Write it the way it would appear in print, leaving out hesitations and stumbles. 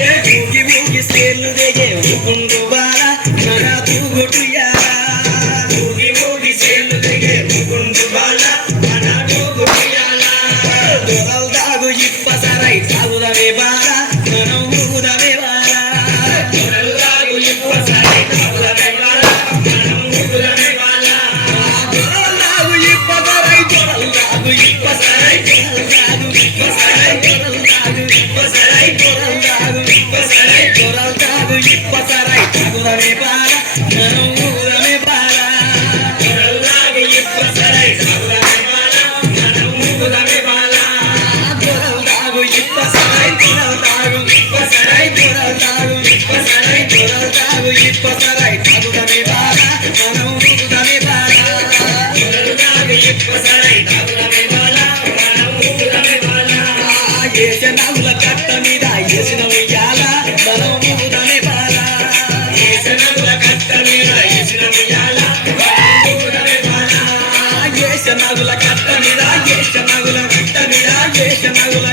ఊగి ఊగి సేర్లు దిగే ఊకుండు బాల మన తూగుటుయాల ఊగి ఊగి సేర్లు దిగే ఊకుండు బాల మన తూగుటుయాల దొరలు దాగు ఇప్పసరై తాగుదమే బాల మనం ఊగుదమే బాల దొరలు దాగు ఇప్పసరై తాగుదమే బాల మనం ఊగుదమే బాల దొరలు దాగు ఇప్పసరై దొరలు దాగు ఇప్పసరై దొరలు దాగు ఇప్పసరై దొరలు దాగు ఇప్పసరై దొరలు దాగు ఇప్పసరై దొరలు దాగు ఇప్పసరై తాగుదమే బాల మనం ఊగుదమే బాల దొరలు దాగు ఇప్పసరై తాగుదమే బాల మనం ఊగుదమే బాల దొరలు దాగు ఇప్పసరై దొరలు దాగు ఇప్పసరై దొరలు దాగు ఇప్పసరై దొరలు దాగు ఇప్పసరై తాగుదమే బాల మనం ఊగుదమే బాల దొరలు దాగు ఇప్పసరై తాగుదమే బాల మనం ఊగుదమే బాల ఏసనముల కట్ట మీద ఏసిన ఉయ్యాల మనం ఊగుదమే బాల ఏసనముల కట్ట మీద ఏసిన ఉయ్యాల మనం ఊగుదమే బాల ఏసనముల కట్ట మీద ఏసనముల కట్ట మీద ఏసనముల